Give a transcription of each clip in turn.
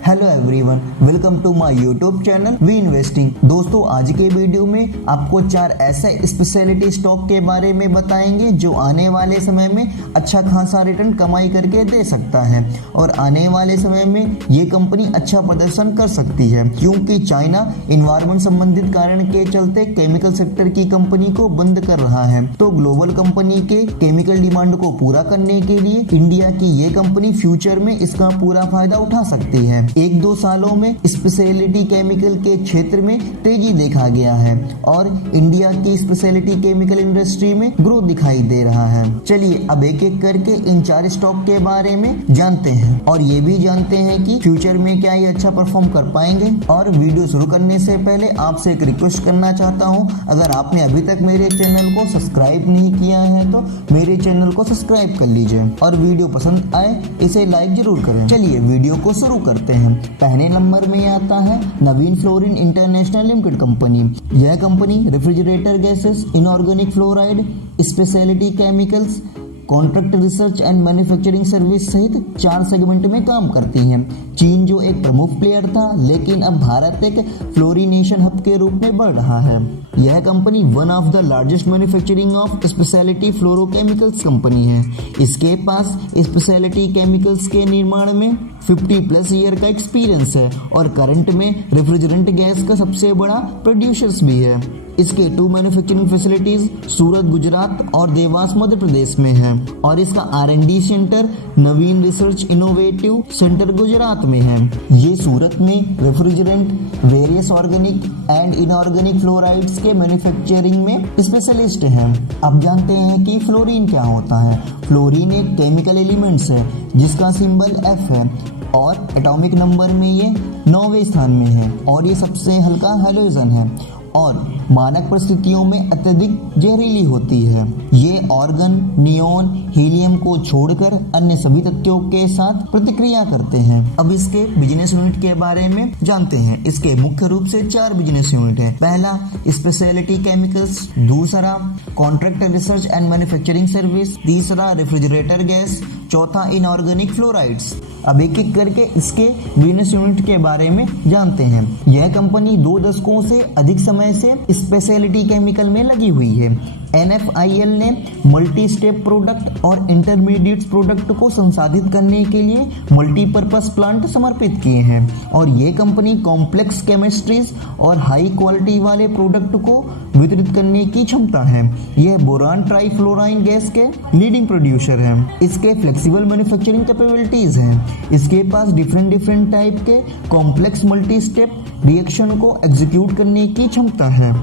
Hello everyone, welcome to my YouTube channel we investing. दोस्तों, आज के वीडियो में आपको 4 ऐसे स्पेशलिटी स्टॉक के बारे में बताएंगे जो आने वाले समय में अच्छा खासा रिटर्न कमाई करके दे सकता है और आने वाले समय में ये कंपनी अच्छा प्रदर्शन कर सकती है, क्योंकि चाइना इन्वायरमेंट संबंधित कारण के चलते केमिकल सेक्टर की कंपनी को बंद कर रहा है। तो ग्लोबल कंपनी के केमिकल डिमांड को पूरा करने के लिए इंडिया की ये कंपनी फ्यूचर में इसका पूरा फायदा उठा सकती है। 1-2 सालों में स्पेशलिटी केमिकल के क्षेत्र में तेजी देखा गया है और इंडिया की स्पेशलिटी केमिकल इंडस्ट्री में ग्रोथ दिखाई दे रहा है। चलिए अब एक एक करके इन 4 स्टॉक के बारे में जानते हैं और ये भी जानते हैं कि फ्यूचर में क्या ये अच्छा परफॉर्म कर पाएंगे। और वीडियो शुरू करने से पहले आपसे एक रिक्वेस्ट करना चाहता हूँ, अगर आपने अभी तक मेरे चैनल को सब्सक्राइब नहीं किया है तो मेरे चैनल को सब्सक्राइब कर लीजिए और वीडियो पसंद आए इसे लाइक जरूर करें। चलिए वीडियो को शुरू करते हैं। पहले नंबर में आता है नवीन फ्लोरिन इंटरनेशनल लिमिटेड कंपनी। यह company refrigerator gases, inorganic fluoride, speciality chemicals, contract research and manufacturing service सहित 4 सेगमेंट में काम करती है। चीन जो एक प्रमुख प्लेयर था, लेकिन अब भारत एक फ्लोरिनेशन हब के रूप में बढ़ रहा है। यह company one of the largest manufacturing of speciality fluorochemicals company है। इसके पास स्पेशलिटी केमिकल्स के निर्माण में 50+ ईयर का एक्सपीरियंस है और करंट में रेफ्रिजरेंट गैस का सबसे बड़ा प्रोड्यूसर्स भी है। इसके 2 मैन्युफैक्चरिंग फैसिलिटीज सूरत गुजरात और देवास मध्य प्रदेश में है और इसका R&D सेंटर नवीन रिसर्च इनोवेटिव सेंटर गुजरात में है। ये सूरत में refrigerant, various organic and inorganic fluorides के मैन्युफैक्चरिंग में स्पेशलिस्ट हैं। अब जानते हैं कि फ्लोरीन क्या होता है। फ्लोरीन एक केमिकल एलिमेंट्स है जिसका सिंबल F है और एटॉमिक नंबर में ये 9वें स्थान में है और ये सबसे हल्का हैलोजन है और मानक परिस्थितियों में अत्यधिक जहरीली होती है। ये ऑर्गन, नियोन, हीलियम को छोड़कर अन्य सभी तत्वों के साथ प्रतिक्रिया करते हैं। अब इसके बिजनेस यूनिट के बारे में जानते हैं। इसके मुख्य रूप से 4 बिजनेस यूनिट है। पहला स्पेशलिटी केमिकल्स, दूसरा contract research and manufacturing service, तीसरा रेफ्रिजरेटर गैस, चौथा इनऑर्गेनिक फ्लोराइड्स। अब एक एक करके इसके बिजनेस यूनिट के बारे में जानते हैं। यह कंपनी 2 दशकों से अधिक समय से स्पेशलिटी केमिकल में लगी हुई है। NFIL ने मल्टी स्टेप प्रोडक्ट और इंटरमीडिएट प्रोडक्ट को संसाधित करने के लिए मल्टीपर्पस प्लांट समर्पित किए हैं और ये कंपनी कॉम्प्लेक्स केमिस्ट्रीज और हाई क्वालिटी वाले प्रोडक्ट को वितरित करने की क्षमता है। यह बोरान ट्राइफ्लोराइन गैस के लीडिंग प्रोड्यूसर है। इसके फ्लेक्सिबल मैन्युफैक्चरिंग कैपेबिलिटीज हैं। इसके पास डिफरेंट टाइप के कॉम्प्लेक्स मल्टी स्टेप रिएक्शन को एग्जीक्यूट करने की क्षमता है।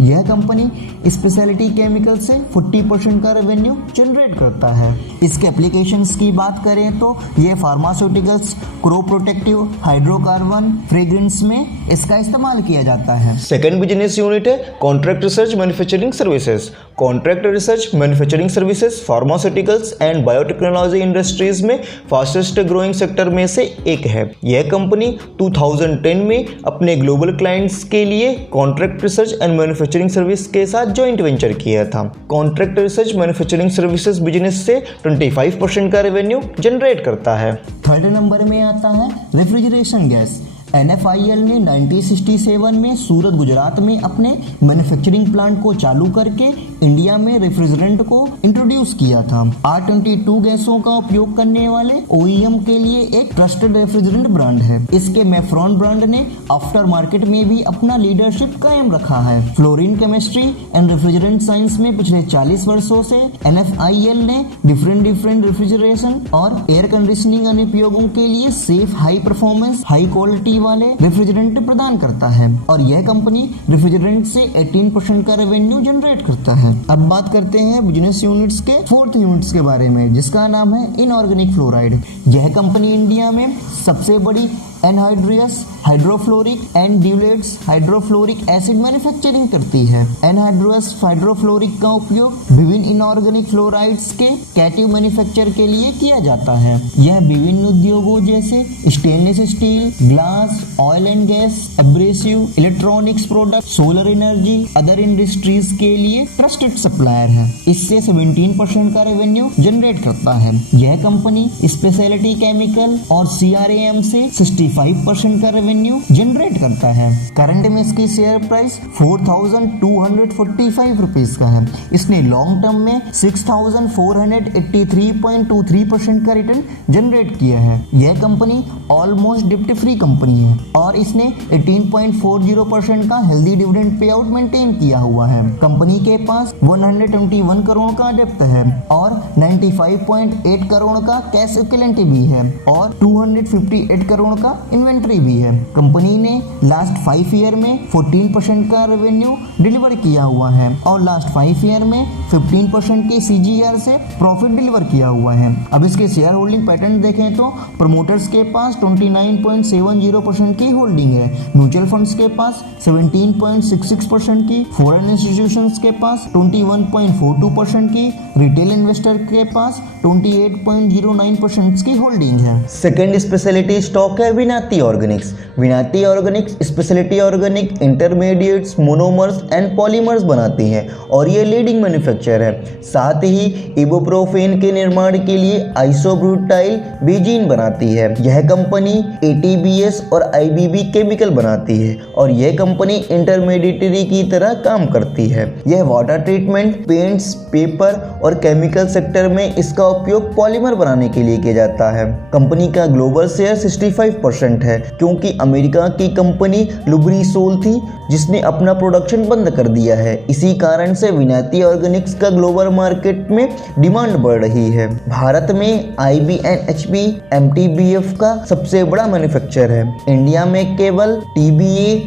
यह कंपनी स्पेशलिटी केमिकल से 40% का रेवेन्यू जनरेट करता है। इसके एप्लीकेशंस की बात करें तो यह pharmaceuticals, crop protective, hydrocarbon, fragrance में इसका इस्तेमाल किया जाता है। सेकंड बिजनेस यूनिट है contract research manufacturing services. Contract research manufacturing services pharmaceuticals and biotechnology industries में फास्टेस्ट ग्रोइंग सेक्टर में से एक है। यह कंपनी 2010 में अपने ग्लोबल क्लाइंट्स के लिए contract research and manufacturing service के साथ जॉइंट वेंचर किया था। Contract research manufacturing services business से 25% का रेवेन्यू जनरेट करता है। थर्ड नंबर में आता है रेफ्रिजरेशन गैस। NFIL ने 1967 में सूरत गुजरात में अपने मैन्युफैक्चरिंग प्लांट को चालू करके इंडिया में रेफ्रिजरेंट को इंट्रोड्यूस किया था। R22 गैसों का उपयोग करने वाले OEM के लिए एक ट्रस्टेड रेफ्रिजरेंट ब्रांड है। इसके मेफ्रॉन ब्रांड ने आफ्टर मार्केट में भी अपना लीडरशिप कायम रखा है। Fluorine chemistry and refrigerant science में पिछले 40 वर्षों से NFIL ने डिफरेंट रेफ्रिजरेशन और एयर कंडीशनिंग अनुप्रयोगों के लिए safe, high performance, high quality वाले रेफ्रिजरेंट प्रदान करता है और यह कंपनी रेफ्रिजरेंट से 18% का रेवेन्यू जनरेट करता है। अब बात करते हैं बिजनेस यूनिट्स के 4th यूनिट्स के बारे में, जिसका नाम है इनऑर्गेनिक फ्लोराइड। यह कंपनी इंडिया में सबसे बड़ी anhydrous hydrofluoric and dilutes hydrofluoric acid manufacturing करती है। एनहाइड्रियस हाइड्रोफ्लोरिक का उपयोग विभिन्न इनऑर्गेनिक फ्लोराइड्स के कैटिव मैन्युफैक्चर के लिए किया जाता है। यह विभिन्न उद्योगों जैसे stainless steel, glass, oil and gas, abrasive, electronics product, solar energy, other industries के लिए ट्रस्टेड सप्लायर है। इससे 17% का रेवेन्यू जनरेट करता है। यह कंपनी स्पेशलिटी केमिकल और CRAM से 65% का रेवेन्यू जनरेट करता है। करंट में इसकी शेयर प्राइस 4,245 रुपीज का है। इसने लॉन्ग टर्म में 6,483.23% का रिटर्न जनरेट किया है। यह कंपनी ऑलमोस्ट डिप्ट फ्री कंपनी है और इसने 18.40% का healthy dividend pay out maintain किया हुआ है। कंपनी के पास 121 करोड़ का डेप्ट है और 95.8 करोड़ का कैश इक्विवेलेंट भी है और 258 करोड़ का इन्वेंट्री भी है। कंपनी ने लास्ट 5 ईयर में 14% का रेवेन्यू डिलीवर किया हुआ है और लास्ट 5 ईयर में 15% के CAGR से प्रॉफिट डिलीवर किया हुआ है। अब इसके शेयर होल्डिंग पैटर्न देखें तो प्रमोटर्स के पास 29.70% की होल्डिंग है, म्यूचुअल फंड्स के पास 17.66% की, फॉरेन इंस्टीट्यूशंस के पास 21.42% की, रिटेल इन्वेस्टर के पास 28.09% की होल्डिंग है। सेकेंड स्पेशलिटी स्टॉक है विनाती Organics. Vinati Organics speciality organic intermediates, monomers and polymers बनाती है और ये लीडिंग मैन्युफैक्चरर है। साथ ही इबुप्रोफेन के निर्माण के लिए आइसोब्यूटाइल बेंजीन बनाती है। यह कंपनी ATBS और IBB केमिकल बनाती है और यह कंपनी इंटरमीडिएटरी की तरह काम करती है। यह वाटर ट्रीटमेंट, पेंट्स, पेपर और केमिकल सेक्टर में इसका उपयोग पॉलीमर बनाने के लिए किया जाता है। कंपनी का ग्लोबल शेयर 65% है क्योंकि अमेरिका की कंपनी लुब्रिसोल थी जिसने अपना प्रोडक्शन बंद कर दिया है। इसी कारण से विनाती ऑर्गेनिक्स का ग्लोबल मार्केट में डिमांड बढ़ रही है। भारत में IBNHB MTBF का सबसे बड़ा मैन्युफैक्चरर है। इंडिया में केवल TBA,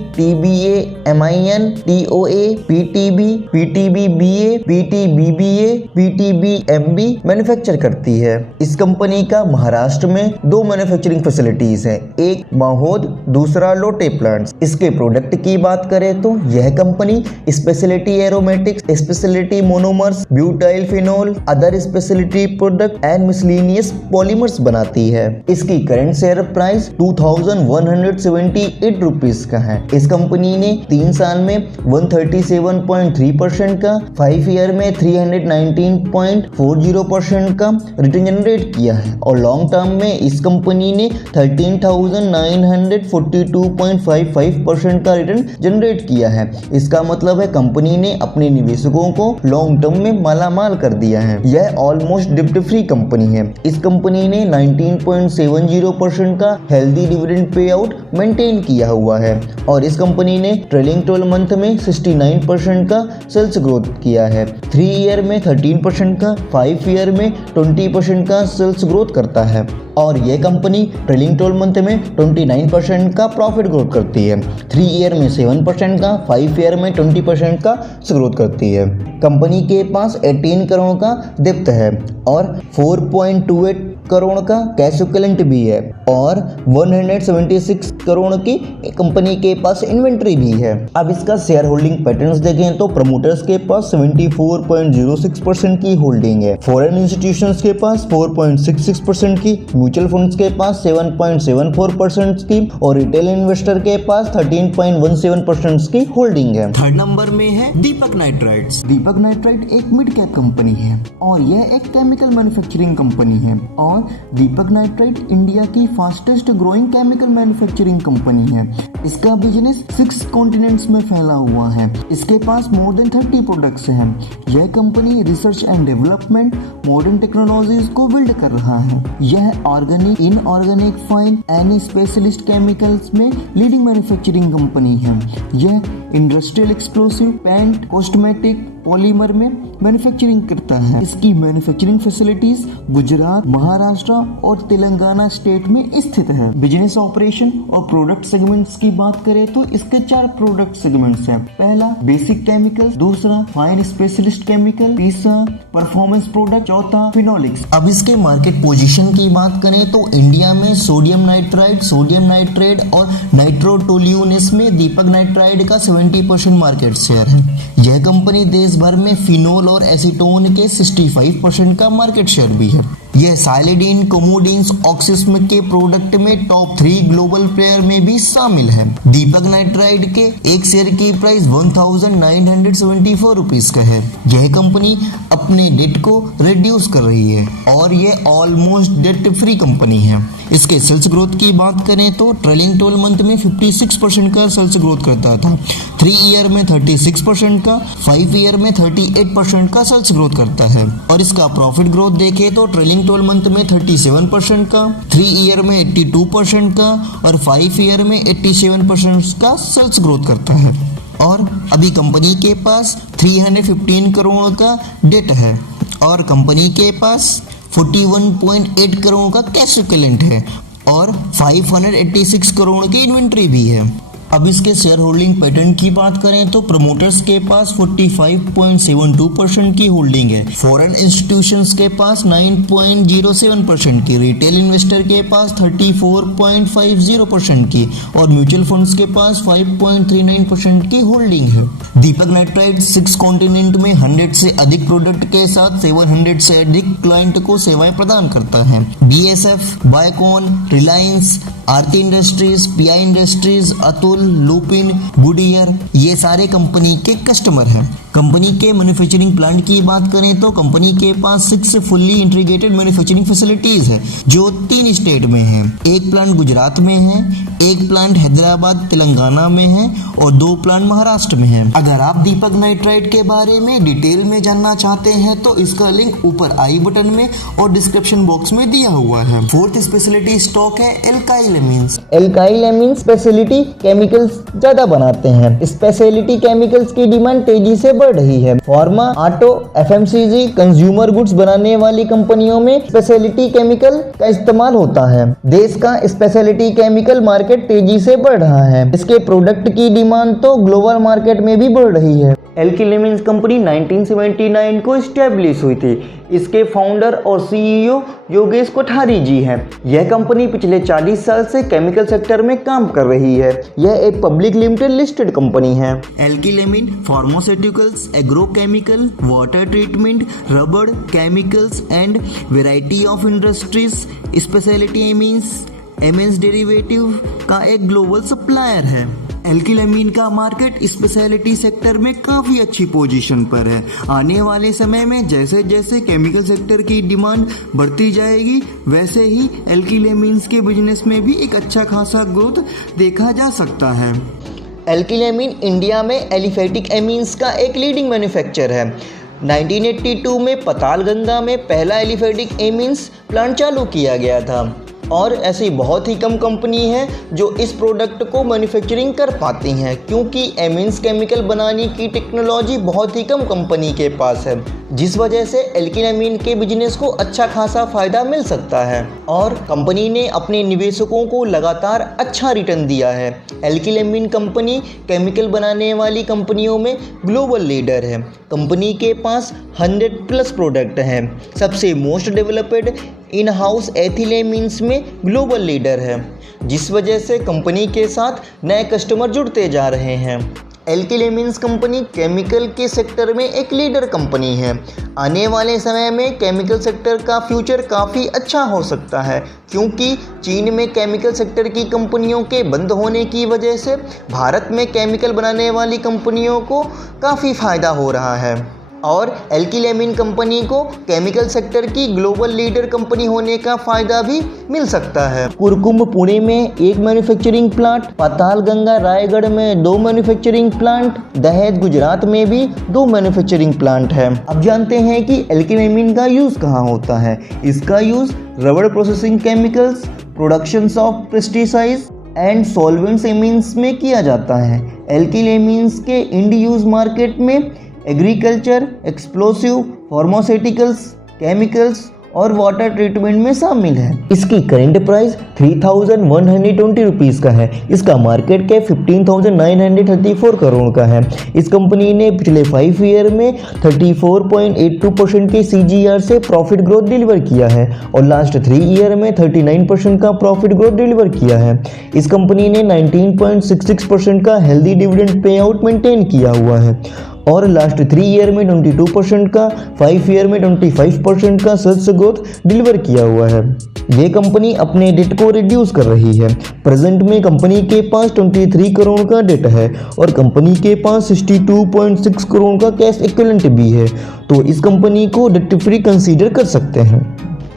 MIN, TOA, PTB, PTBBA, PTBBA, PTBMB manufacture करती है। इस कंपनी का महाराष्ट्र में 2 मैन्युफैक्चरिंग फैसिलिटीज हैं, एक महोद, दूसरा लोटे प्लांट्स। इसके प्रोडक्ट की बात करें तो यह company speciality aromatics, speciality monomers, butyl phenol, other speciality product and miscellaneous polymers बनाती है। इसकी करंट शेयर प्राइस 2,178 रुपीज का है। इस कंपनी ने 3 साल में 137.3% का, 5 ईयर में 319.40% का रिटर्न जनरेट किया है और लॉन्ग टर्म में इस कंपनी ने 13,942.55% का रिटर्न जनरेट किया है। इसका मतलब है कंपनी ने अपने निवेशकों को लॉन्ग टर्म में मालामाल कर दिया है। यह ऑलमोस्ट डिप्ट फ्री कंपनी है। इस कंपनी ने 19.70% का healthy dividend pay out maintain किया हुआ है और इस कंपनी ने ट्रेलिंग 12 मंथ में 69% का सेल्स ग्रोथ किया है, 3 ईयर में 13% का, 5 ईयर में 20% का सेल्स ग्रोथ करता है और यह कंपनी ट्रेलिंग 12 मंथ में 29% का प्रॉफिट ग्रोथ करती है, 3 ईयर में 7% का, 5 ईयर में 20% का ग्रोथ करती है। कंपनी के पास 18 करोड़ का डेप्ट है और 4.28 करोड़ का कैश इक्विवेलेंट भी है और 176 करोड़ की कंपनी के पास इन्वेंट्री भी है। अब इसका शेयर होल्डिंग पैटर्न्स देखें तो प्रमोटर्स के पास 74.06% की होल्डिंग है, फॉरेन इंस्टीट्यूशंस के पास 4.66% की, म्यूचुअल फंड्स के पास 7.74% की और रिटेल इन्वेस्टर के पास 13.17% की होल्डिंग है। थर्ड नंबर में है दीपक नाइट्राइट्स। दीपक नाइट्राइट एक मिड कैप कंपनी है और यह एक केमिकल मैन्युफैक्चरिंग कंपनी है और दीपक नाइट्राइट इंडिया की fastest growing chemical manufacturing company है। इसका बिजनेस 6 कॉन्टिनेंट्स में फैला हुआ है। इसके पास मोर देन 30 प्रोडक्ट्स हैं। यह company research and development, modern technologies को बिल्ड कर रहा है। यह organic, inorganic, fine and specialist chemicals में लीडिंग मैन्युफैक्चरिंग कंपनी है। यह industrial explosive, paint, cosmetic, polymer में मैन्युफैक्चरिंग करता है। इसकी मैन्युफैक्चरिंग फैसिलिटीज गुजरात, महाराष्ट्र और तेलंगाना स्टेट में स्थित है। बिजनेस ऑपरेशन और प्रोडक्ट सेगमेंट्स की बात करें तो इसके 4 प्रोडक्ट सेगमेंट्स हैं। पहला बेसिक केमिकल, दूसरा फाइन स्पेशलिस्ट केमिकल, तीसरा परफॉर्मेंस प्रोडक्ट, चौथा फिनोलिक्स। अब इसके मार्केट पोजीशन की बात करें तो इंडिया में सोडियम नाइट्राइट, सोडियम नाइट्रेट और नाइट्रोटोल्यूनेस में दीपक नाइट्राइट का 70% मार्केट शेयर है। यह कंपनी देश भर में फिनोल और एसीटोन के 65% का मार्केट शेयर भी है। यह साइलिडीन, कोमोडिन्स, ऑक्सिस्म के प्रोडक्ट में टॉप 3 ग्लोबल प्लेयर में भी शामिल है। दीपक नाइट्राइट के एक शेयर की प्राइस 1974 रुपीज का है। यह कंपनी अपने डेट को रिड्यूस कर रही है और यह ऑलमोस्ट डेट फ्री कंपनी है। इसके सेल्स ग्रोथ की बात करें तो ट्रेलिंग 12 मंथ में 56% का सेल्स ग्रोथ करता था, 3 ईयर में 36% का, 5 ईयर में 38% का सेल्स ग्रोथ करता है। और इसका प्रॉफिट ग्रोथ देखें तो ट्रेलिंग 12 मंथ में 37% का, 3 ईयर में 82% का और 5 ईयर में 87% का सेल्स ग्रोथ करता है। और अभी कंपनी के पास 315 करोड़ का डेट है और कंपनी के पास 41.8 करोड़ का कैश इक्विवेलेंट है और 586 करोड़ की इन्वेंट्री भी है। अब इसके शेयर होल्डिंग पैटर्न की बात करें तो प्रमोटर्स के पास 45.72% की होल्डिंग है, फॉरेन इंस्टीट्यूशंस के पास 9.07% की, रिटेल इन्वेस्टर के पास 34.50% की और म्यूचुअल फंड्स के पास 5.39% की होल्डिंग है। दीपक नाइट्राइट 6 कॉन्टिनेंट में 100 से अधिक प्रोडक्ट के साथ 700 से अधिक क्लाइंट को सेवाएं प्रदान करता है। BASF, Biocon, Reliance, Aarti Industries, PI Industries, Atul, Lupin, Goodyear ये सारे कंपनी के कस्टमर हैं। कंपनी के मैन्युफैक्चरिंग प्लांट की बात करें तो कंपनी के पास 6 फुल्ली इंटीग्रेटेड मैन्युफैक्चरिंग फैसिलिटीज है जो 3 स्टेट में है। एक प्लांट गुजरात में है, एक प्लांट हैदराबाद तेलंगाना में है और 2 प्लांट महाराष्ट्र में है। अगर आप दीपक नाइट्राइट के बारे में डिटेल में जानना चाहते हैं तो इसका लिंक ऊपर आई बटन में और डिस्क्रिप्शन बॉक्स में दिया हुआ है। 4th स्पेशलिटी स्टॉक है alkyl amines. Alkyl amine speciality chemicals ज्यादा बनाते हैं। स्पेशलिटी केमिकल्स की डिमांड तेजी से बढ़ रही है। Pharma, auto, FMCG, consumer goods बनाने वाली कंपनियों में स्पेशलिटी केमिकल का इस्तेमाल होता है। देश का स्पेशलिटी केमिकल मार्केट तेजी से बढ़ रहा है। इसके प्रोडक्ट की डिमांड तो ग्लोबल मार्केट में भी बढ़ रही है। एल्काइल एमीन्स कंपनी 1979 को स्टैब्लिश हुई थी। इसके फाउंडर और CEO योगेश कोठारी जी हैं। यह कंपनी पिछले 40 साल से केमिकल सेक्टर में काम कर रही है। यह एक पब्लिक लिमिटेड लिस्टेड कंपनी है। Alkyl amine pharmaceuticals, agrochemical, water treatment, रबड़, chemicals and variety of industries speciality amines derivative का एक ग्लोबल सप्लायर है। एल्काइल एमीन का मार्केट स्पेशलिटी सेक्टर में काफ़ी अच्छी पोजीशन पर है। आने वाले समय में जैसे जैसे केमिकल सेक्टर की डिमांड बढ़ती जाएगी वैसे ही एल्काइल एमीन्स के बिजनेस में भी एक अच्छा खासा ग्रोथ देखा जा सकता है। एल्काइल एमीन इंडिया में एलिफेटिक एमीन्स का एक लीडिंग मैन्युफैक्चरर है। 1982 में पतालगंगा में पहला एलिफेटिक एमीन्स प्लांट चालू किया गया था और ऐसी बहुत ही कम कंपनी है जो इस प्रोडक्ट को मैन्युफैक्चरिंग कर पाती हैं क्योंकि एमीन्स केमिकल बनाने की टेक्नोलॉजी बहुत ही कम कंपनी के पास है, जिस वजह से एल्काइल एमीन के बिजनेस को अच्छा खासा फायदा मिल सकता है और कंपनी ने अपने निवेशकों को लगातार अच्छा रिटर्न दिया है। एल्काइल एमीन कंपनी केमिकल बनाने वाली कंपनियों में ग्लोबल लीडर है। कंपनी के पास 100+ प्रोडक्ट हैं। सबसे most developed in house ethyl amines में ग्लोबल लीडर है, जिस वजह से कंपनी के साथ नए कस्टमर जुड़ते जा रहे हैं। एल्काइल एमीन्स कंपनी केमिकल के सेक्टर में एक लीडर कंपनी है। आने वाले समय में केमिकल सेक्टर का फ्यूचर काफ़ी अच्छा हो सकता है क्योंकि चीन में केमिकल सेक्टर की कंपनियों के बंद होने की वजह से भारत में केमिकल बनाने वाली कंपनियों को काफ़ी फ़ायदा हो रहा है और एल्काइल एमीन कंपनी को केमिकल सेक्टर की ग्लोबल लीडर कंपनी होने का फायदा भी मिल सकता है। कुरकुंभ पुणे में 1 मैन्युफैक्चरिंग प्लांट, पातालगंगा रायगढ़ में 2 मैन्युफैक्चरिंग प्लांट, दहेज गुजरात में भी 2 मैन्युफैक्चरिंग प्लांट है। अब जानते हैं कि एल्काइल एमीन का यूज़ कहाँ होता है। इसका यूज़ रबड़ processing chemicals, productions of pesticides and solvents amines में किया जाता है। एल्काइल एमीन्स के इंड यूज मार्केट में एग्रीकल्चर, एक्सप्लोसिव, फार्मास्यूटिकल्स, केमिकल्स और वाटर ट्रीटमेंट में शामिल है। इसकी करेंट प्राइस 3,120 रुपीज़ का है। इसका मार्केट कैप 15,934 करोड़ का है। इस कंपनी ने पिछले 5 ईयर में 34.82% के CGR से प्रॉफिट ग्रोथ डिलीवर किया है और लास्ट 3 ईयर में 39% का प्रॉफिट ग्रोथ डिलीवर किया है। इस कंपनी ने 19.66% का healthy dividend pay out maintain किया हुआ है और लास्ट 3 ईयर में 22% का, 5 ईयर में 25% का सेल्स ग्रोथ डिलीवर किया हुआ है। ये कंपनी अपने डेट को रिड्यूस कर रही है। प्रेजेंट में कंपनी के पास 23 करोड़ का डेट है और कंपनी के पास 62.6 करोड़ का कैश इक्विवेलेंट भी है, तो इस कंपनी को डेट फ्री कंसीडर कर सकते हैं।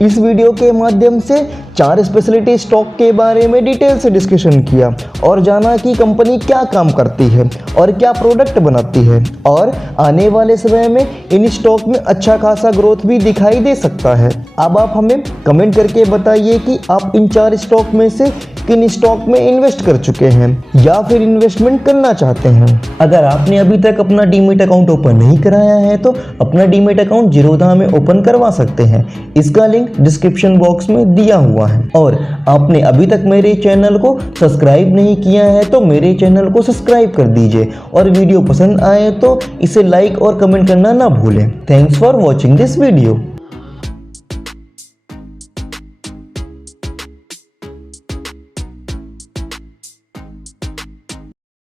इस वीडियो के माध्यम से 4 स्पेशलिटी स्टॉक के बारे में डिटेल से डिस्कशन किया और जाना कि कंपनी क्या काम करती है और क्या प्रोडक्ट बनाती है, और आने वाले समय में इन स्टॉक में अच्छा खासा ग्रोथ भी दिखाई दे सकता है। अब आप हमें कमेंट करके बताइए कि आप इन 4 स्टॉक में से किन स्टॉक में इन्वेस्ट कर चुके हैं या फिर इन्वेस्टमेंट करना चाहते हैं। अगर आपने अभी तक अपना डीमैट अकाउंट ओपन नहीं कराया है तो अपना डीमैट अकाउंट जीरोधा में ओपन करवा सकते हैं। इसका लिंक डिस्क्रिप्शन बॉक्स में दिया हुआ है। और आपने अभी तक मेरे चैनल को सब्सक्राइब नहीं किया है तो मेरे चैनल को सब्सक्राइब कर दीजिए, और वीडियो पसंद आए तो इसे लाइक और कमेंट करना ना भूलें। Thanks for watching this video.